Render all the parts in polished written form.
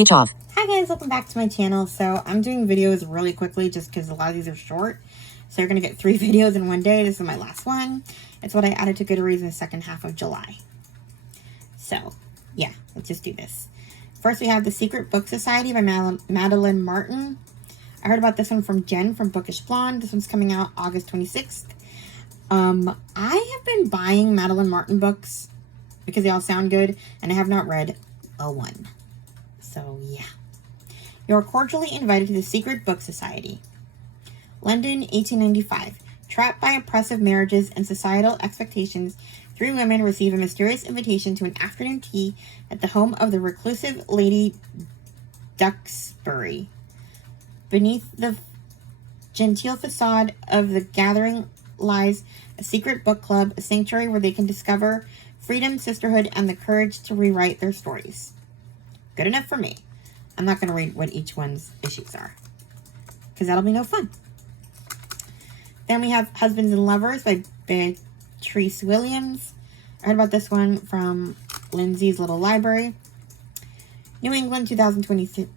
Each off. Hi guys, welcome back to my channel. So I'm doing videos really quickly just because a lot of these are short. So you're going to get 3 videos in one day. This is my last one. It's what I added to Goodreads in the second half of July. So yeah, let's just do this. First we have The Secret Book Society by Madeline Martin. I heard about this one from Jen from Bookish Blonde. This one's coming out August 26th. I have been buying Madeline Martin books because they all sound good, and I have not read a one. So yeah. You are cordially invited to the Secret Book Society. London, 1895. Trapped by oppressive marriages and societal expectations, 3 women receive a mysterious invitation to an afternoon tea at the home of the reclusive Lady Duxbury. Beneath the genteel facade of the gathering lies a secret book club, a sanctuary where they can discover freedom, sisterhood, and the courage to rewrite their stories. Good enough for me. I'm not going to read what each one's issues are, because that'll be no fun. Then we have Husbands and Lovers by Beatrice Williams. I heard about this one from Lindsay's Little Library. New England 2022.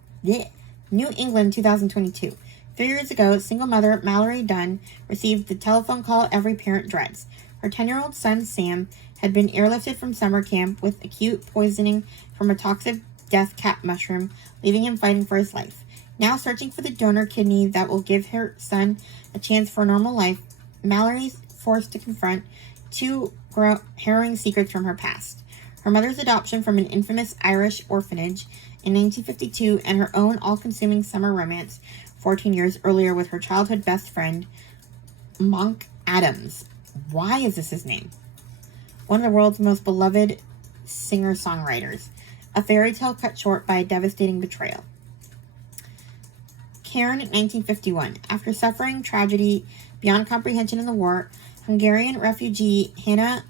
3 years ago, single mother Mallory Dunn received the telephone call every parent dreads. Her 10-year-old son, Sam, had been airlifted from summer camp with acute poisoning from a toxic death cap mushroom, leaving him fighting for his life. Now searching for the donor kidney that will give her son a chance for a normal life, Mallory's forced to confront 2 harrowing secrets from her past. Her mother's adoption from an infamous Irish orphanage in 1952 and her own all-consuming summer romance 14 years earlier with her childhood best friend, Monk Adams. Why is this his name? One of the world's most beloved singer-songwriters. A fairy tale cut short by a devastating betrayal. Cairn, 1951. After suffering tragedy beyond comprehension in the war, Hungarian refugee Hannah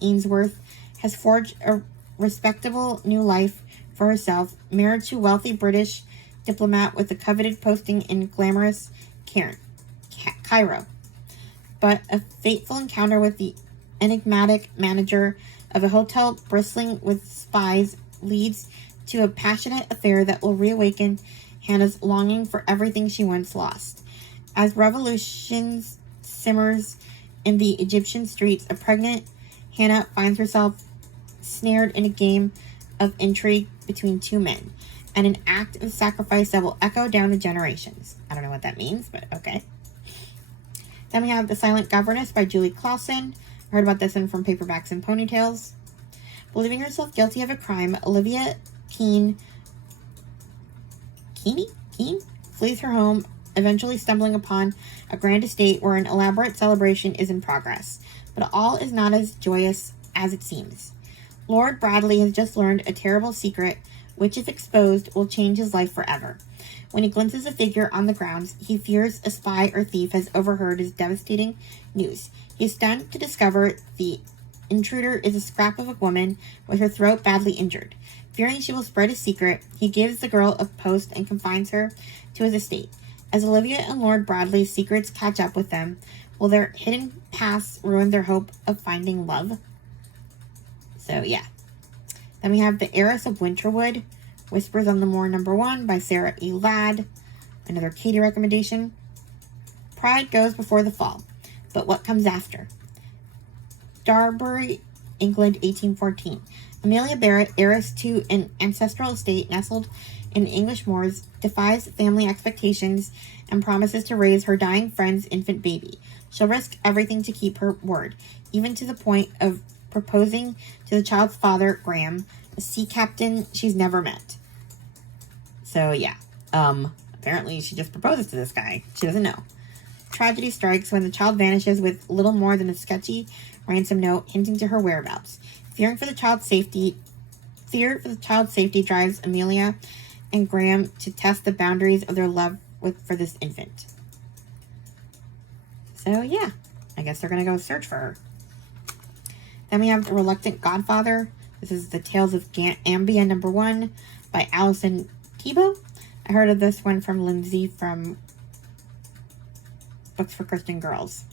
Ainsworth has forged a respectable new life for herself, married to wealthy British diplomat with a coveted posting in glamorous Cairo. But a fateful encounter with the enigmatic manager of a hotel bristling with spies leads to a passionate affair that will reawaken Hannah's longing for everything she once lost. As revolution simmers in the Egyptian streets, a pregnant Hannah finds herself snared in a game of intrigue between 2 men, and an act of sacrifice that will echo down the generations. I don't know what that means, but okay. Then we have The Silent Governess by Julie Clausen. I heard about this one from Paperbacks and Ponytails. Believing herself guilty of a crime, Olivia Keene flees her home, eventually stumbling upon a grand estate where an elaborate celebration is in progress. But all is not as joyous as it seems. Lord Bradley has just learned a terrible secret, which, if exposed, will change his life forever. When he glimpses a figure on the grounds, he fears a spy or thief has overheard his devastating news. He is stunned to discover the intruder is a scrap of a woman with her throat badly injured. Fearing she will spread his secret, he gives the girl a post and confines her to his estate. As Olivia and Lord Bradley's secrets catch up with them, will their hidden pasts ruin their hope of finding love? So yeah. Then we have The Heiress of Winterwood, Whispers on the Moor #1 by Sarah E. Ladd. Another Katie recommendation. Pride goes before the fall, but what comes after? Darbury, England, 1814. Amelia Barrett, heiress to an ancestral estate nestled in English moors, defies family expectations and promises to raise her dying friend's infant baby. She'll risk everything to keep her word, even to the point of proposing to the child's father, Graham, a sea captain she's never met. So yeah, apparently she just proposes to this guy. She doesn't know. Tragedy strikes when the child vanishes with little more than a sketchy ransom note hinting to her whereabouts. Fear for the child's safety drives Amelia and Graham to test the boundaries of their love for this infant. So yeah, I guess they're gonna go search for her. Then we have The Reluctant Godfather. This is The Tales of Ambia #1 by Allison Tebow. I heard of this one from Lindsay from Books for Christian Girls.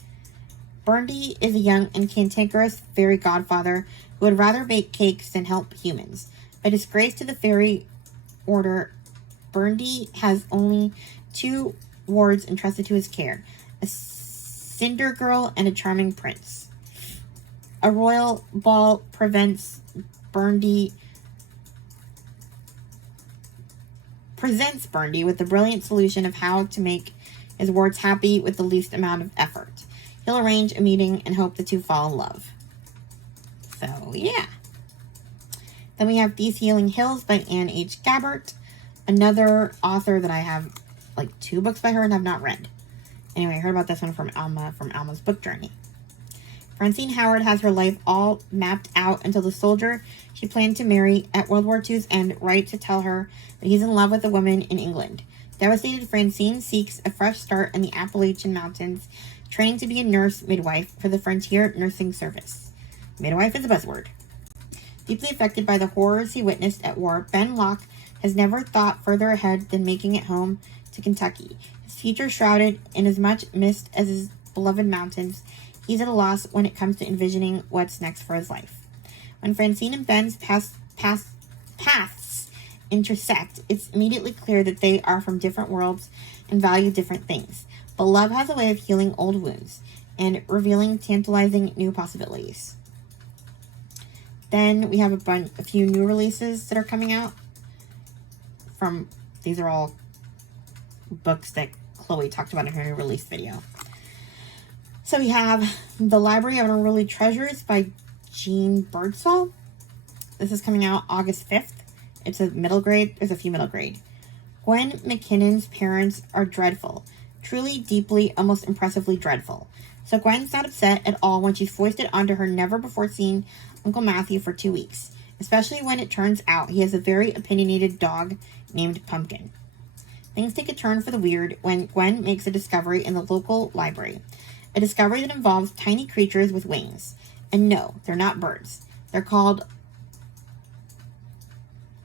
Burndy is a young and cantankerous fairy godfather who would rather bake cakes than help humans. A disgrace to the fairy order Burndy has only 2 wards entrusted to his care, a cinder girl and a charming prince. A royal ball presents Burndy with the brilliant solution of how to make his wards happy with the least amount of effort. He'll arrange a meeting and hope the two fall in love. So, yeah. Then we have These Healing Hills by Anne H. Gabbert, another author that I have like 2 books by her and have not read. Anyway, I heard about this one from Alma's Book Journey. Francine Howard has her life all mapped out until the soldier she planned to marry at World War II's end writes to tell her that he's in love with a woman in England. Devastated, Francine seeks a fresh start in the Appalachian Mountains, trained to be a nurse midwife for the Frontier Nursing Service. Midwife is a buzzword. Deeply affected by the horrors he witnessed at war, Ben Locke has never thought further ahead than making it home to Kentucky. His future shrouded in as much mist as his beloved mountains, he's at a loss when it comes to envisioning what's next for his life. When Francine and Ben's paths intersect, it's immediately clear that they are from different worlds and value different things. But love has a way of healing old wounds and revealing tantalizing new possibilities. Then we have a few new releases that are coming out. These are all books that Chloe talked about in her new release video. So we have The Library of Unruly Treasures by Jean Birdsall. This is coming out August 5th. It's a middle grade. There's a few middle grade. Gwen McKinnon's parents are dreadful. Truly, deeply, almost impressively dreadful. So Gwen's not upset at all when she's foisted onto her never-before-seen Uncle Matthew for 2 weeks. Especially when it turns out he has a very opinionated dog named Pumpkin. Things take a turn for the weird when Gwen makes a discovery in the local library. A discovery that involves tiny creatures with wings. And no, they're not birds. They're called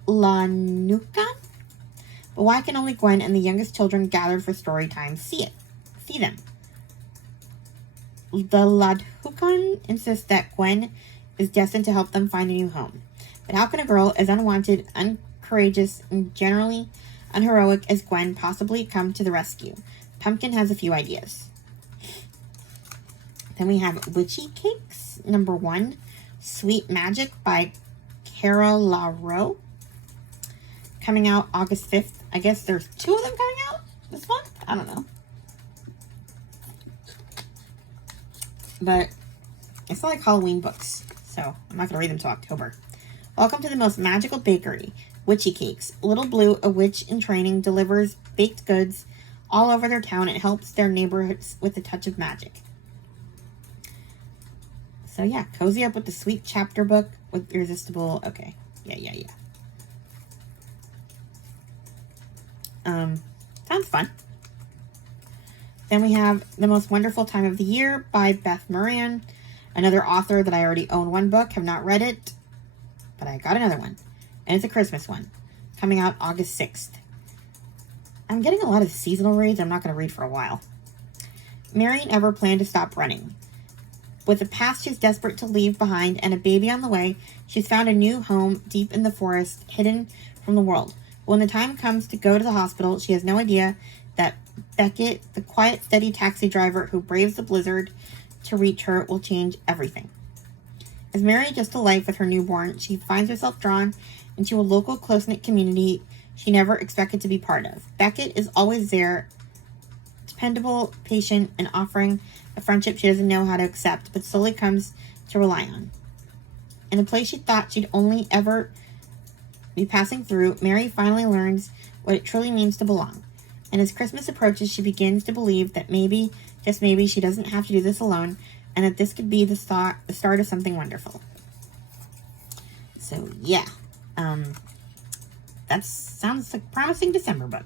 Lanukan? But why can only Gwen and the youngest children gathered for story time see them? The Ladhukan insists that Gwen is destined to help them find a new home. But how can a girl as unwanted, uncourageous, and generally unheroic as Gwen possibly come to the rescue? Pumpkin has a few ideas. Then we have Witchy Cakes, number 1, Sweet Magic by Cara LaRoe, coming out August 5th. I guess there's 2 of them coming out this month? I don't know. But it's not like Halloween books, so I'm not going to read them till October. Welcome to the most magical bakery, Witchy Cakes. Little Blue, a witch in training, delivers baked goods all over their town and helps their neighborhoods with a touch of magic. So yeah, cozy up with the sweet chapter book with irresistible. Okay, yeah. Sounds fun. Then we have The Most Wonderful Time of the Year by Beth Moran, another author that I already own 1 book, have not read it, but I got another one, and it's a Christmas one, coming out August 6th. I'm getting a lot of seasonal reads I'm not going to read for a while. Mary never planned to stop running. With a past she's desperate to leave behind and a baby on the way, she's found a new home deep in the forest, hidden from the world. When the time comes to go to the hospital, she has no idea that Beckett, the quiet, steady taxi driver who braves the blizzard to reach her, will change everything. As Mary just a life with her newborn, she finds herself drawn into a local close-knit community she never expected to be part of. Beckett is always there, dependable, patient, and offering a friendship she doesn't know how to accept, but slowly comes to rely on. In a place she thought she'd only ever be passing through, Mary finally learns what it truly means to belong. And as Christmas approaches, she begins to believe that maybe, just maybe, she doesn't have to do this alone, and that this could be the start of something wonderful. So, yeah. That sounds like a promising December book.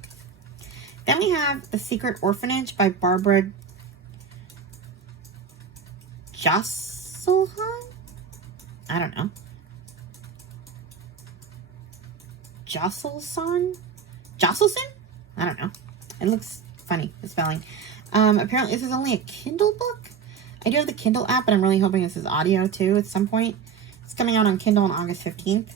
Then we have The Secret Orphanage by Barbara Josselhan? I don't know. Josselson? I don't know. It looks funny, the spelling. Apparently this is only a Kindle book. I do have the Kindle app, but I'm really hoping this is audio too at some point. It's coming out on Kindle on August 15th.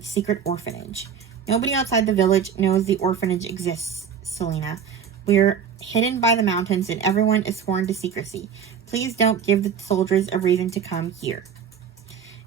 Secret Orphanage. Nobody outside the village knows the orphanage exists, Selena. We're hidden by the mountains and everyone is sworn to secrecy. Please don't give the soldiers a reason to come here.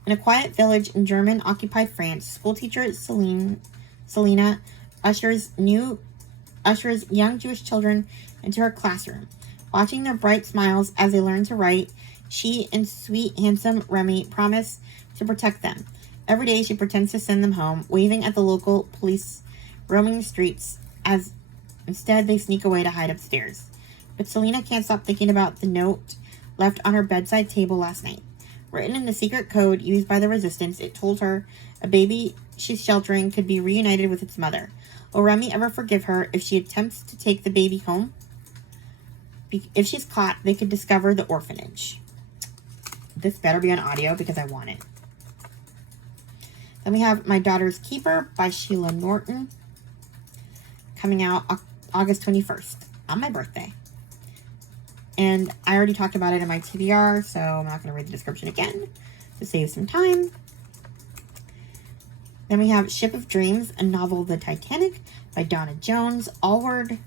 In a quiet village in German-occupied France, schoolteacher Selena ushers young Jewish children into her classroom. Watching their bright smiles as they learn to write, she and sweet, handsome Remy promise to protect them. Every day she pretends to send them home, waving at the local police roaming the streets as instead they sneak away to hide upstairs. But Selena can't stop thinking about the note left on her bedside table last night. Written in the secret code used by the resistance, it told her a baby she's sheltering could be reunited with its mother. Will Remy ever forgive her if she attempts to take the baby home? If she's caught, they could discover the orphanage. This better be on audio because I want it. Then we have My Daughter's Keeper by Sheila Norton, coming out August 21st, on my birthday. And I already talked about it in my TBR, so I'm not going to read the description again to save some time. Then we have Ship of Dreams, a novel of the Titanic by Donna Jones, Allward.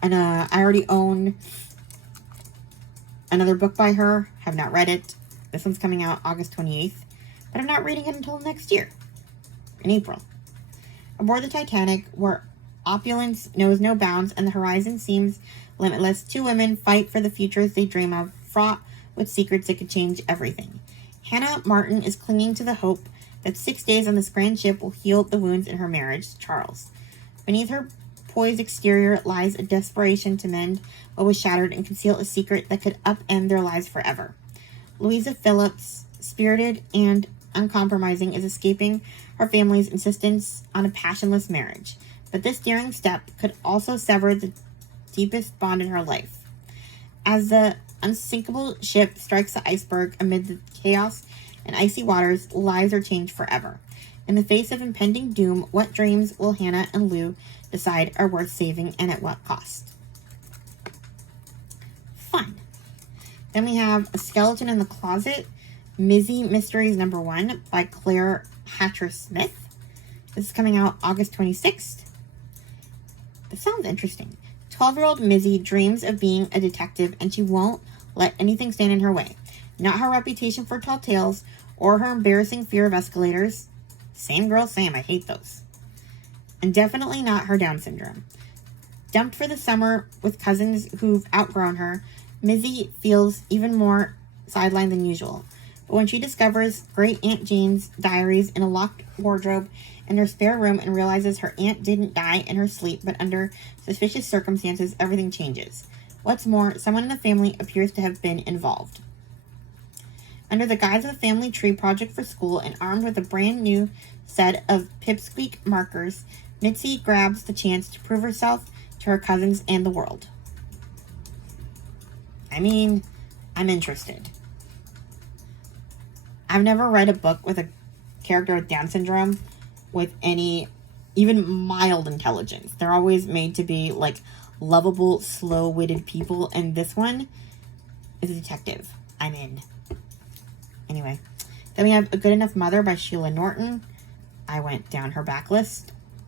And I already own another book by her. Have not read it. This one's coming out August 28th. But I'm not reading it until next year, in April. Aboard the Titanic, where opulence knows no bounds and the horizon seems limitless, two women fight for the futures they dream of, fraught with secrets that could change everything. Hannah Martin is clinging to the hope that 6 days on this grand ship will heal the wounds in her marriage to Charles. Beneath her poised exterior lies a desperation to mend what was shattered and conceal a secret that could upend their lives forever. Louisa Phillips, spirited and uncompromising, is escaping her family's insistence on a passionless marriage. But this daring step could also sever the deepest bond in her life. As the unsinkable ship strikes the iceberg amid the chaos and icy waters, lives are changed forever. In the face of impending doom, what dreams will Hannah and Lou decide are worth saving and at what cost? Fun. Then we have A Skeleton in the Closet, Mizzy Mysteries No. 1 by Claire Hatcher Smith. This is coming out August 26th. This sounds interesting. 12-year-old Mizzy dreams of being a detective and she won't let anything stand in her way. Not her reputation for tall tales or her embarrassing fear of escalators. Same girl, same. I hate those. And definitely not her Down syndrome. Dumped for the summer with cousins who've outgrown her, Mizzy feels even more sidelined than usual. But when she discovers Great Aunt Jane's diaries in a locked wardrobe in her spare room and realizes her aunt didn't die in her sleep but under suspicious circumstances, everything changes. What's more, someone in the family appears to have been involved. Under the guise of a family tree project for school and armed with a brand new set of pipsqueak markers, Mitzi grabs the chance to prove herself to her cousins and the world. I mean, I'm interested. I've never read a book with a character with Down syndrome with any, even mild intelligence. They're always made to be like lovable, slow-witted people, and this one is a detective. I'm in. Anyway, then we have A Good Enough Mother by Sheila Norton. I went down her backlist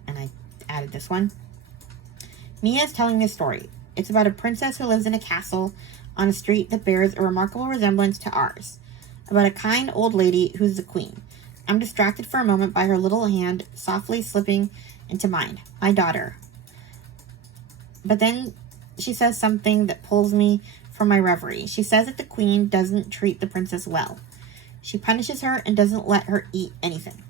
and I added this one. Mia is telling me a story. It's about a princess who lives in a castle on a street that bears a remarkable resemblance to ours. About a kind old lady who's the queen. I'm distracted for a moment by her little hand softly slipping into mine. My daughter. But then she says something that pulls me from my reverie. She says that the queen doesn't treat the princess well. She punishes her and doesn't let her eat anything.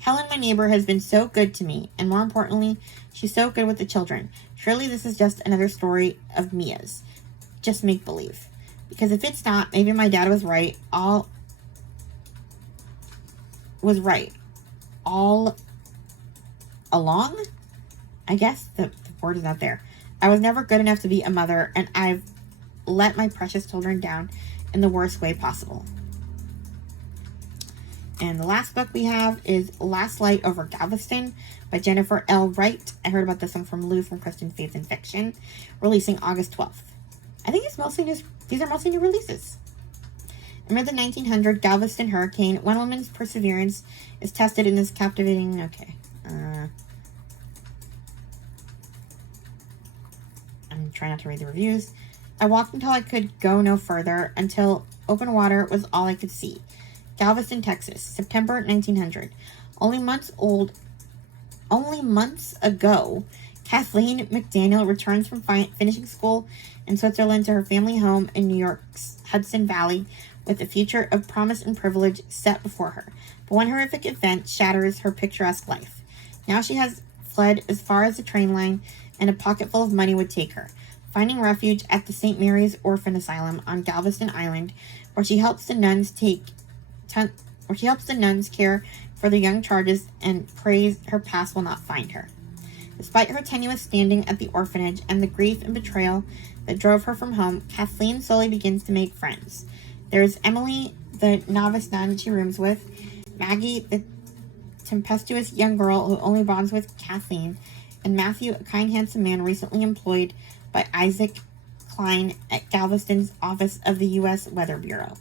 Helen, my neighbor, has been so good to me, and more importantly, she's so good with the children. Surely this is just another story of Mia's. Just make-believe. Because if it's not, maybe my dad was right. All along? I guess the word is not there. I was never good enough to be a mother, and I've let my precious children down in the worst way possible. And the last book we have is Last Light Over Galveston by Jennifer L. Wright. I heard about this one from Lou from Kristen Faith and Fiction, releasing August 12th. I think it's mostly these are mostly new releases. Amid the 1900 Galveston hurricane, one woman's perseverance is tested in this captivating... Okay. I'm trying not to read the reviews. I walked until I could go no further, until open water was all I could see. Galveston, Texas, September 1900. Only months ago, Kathleen McDaniel returns from finishing school in Switzerland to her family home in New York's Hudson Valley with a future of promise and privilege set before her. But one horrific event shatters her picturesque life. Now she has fled as far as the train line, and a pocket full of money would take her, finding refuge at the St. Mary's Orphan Asylum on Galveston Island, where she helps the nuns care for the young charges and prays her past will not find her. Despite her tenuous standing at the orphanage and the grief and betrayal that drove her from home, Kathleen slowly begins to make friends. There's Emily, the novice nun she rooms with, Maggie, the tempestuous young girl who only bonds with Kathleen, and Matthew, a kind, handsome man recently employed by Isaac Klein at Galveston's office of the U.S. Weather Bureau.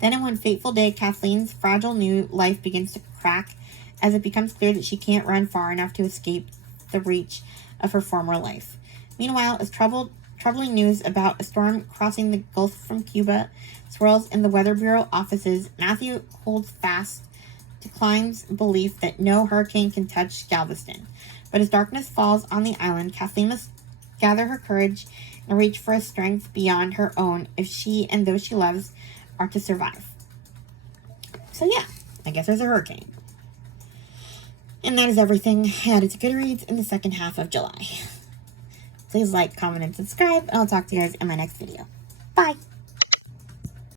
Then in one fateful day, Kathleen's fragile new life begins to crack as it becomes clear that she can't run far enough to escape the reach of her former life. Meanwhile, as troubling news about a storm crossing the Gulf from Cuba swirls in the Weather Bureau offices, Matthew holds fast to Klein's belief that no hurricane can touch Galveston. But as darkness falls on the island, Kathleen must gather her courage and reach for a strength beyond her own if she and those she loves are to survive. So yeah, I guess there's a hurricane. And that is everything added to Goodreads in the second half of July. Please like, comment, and subscribe, and I'll talk to you guys in my next video. Bye!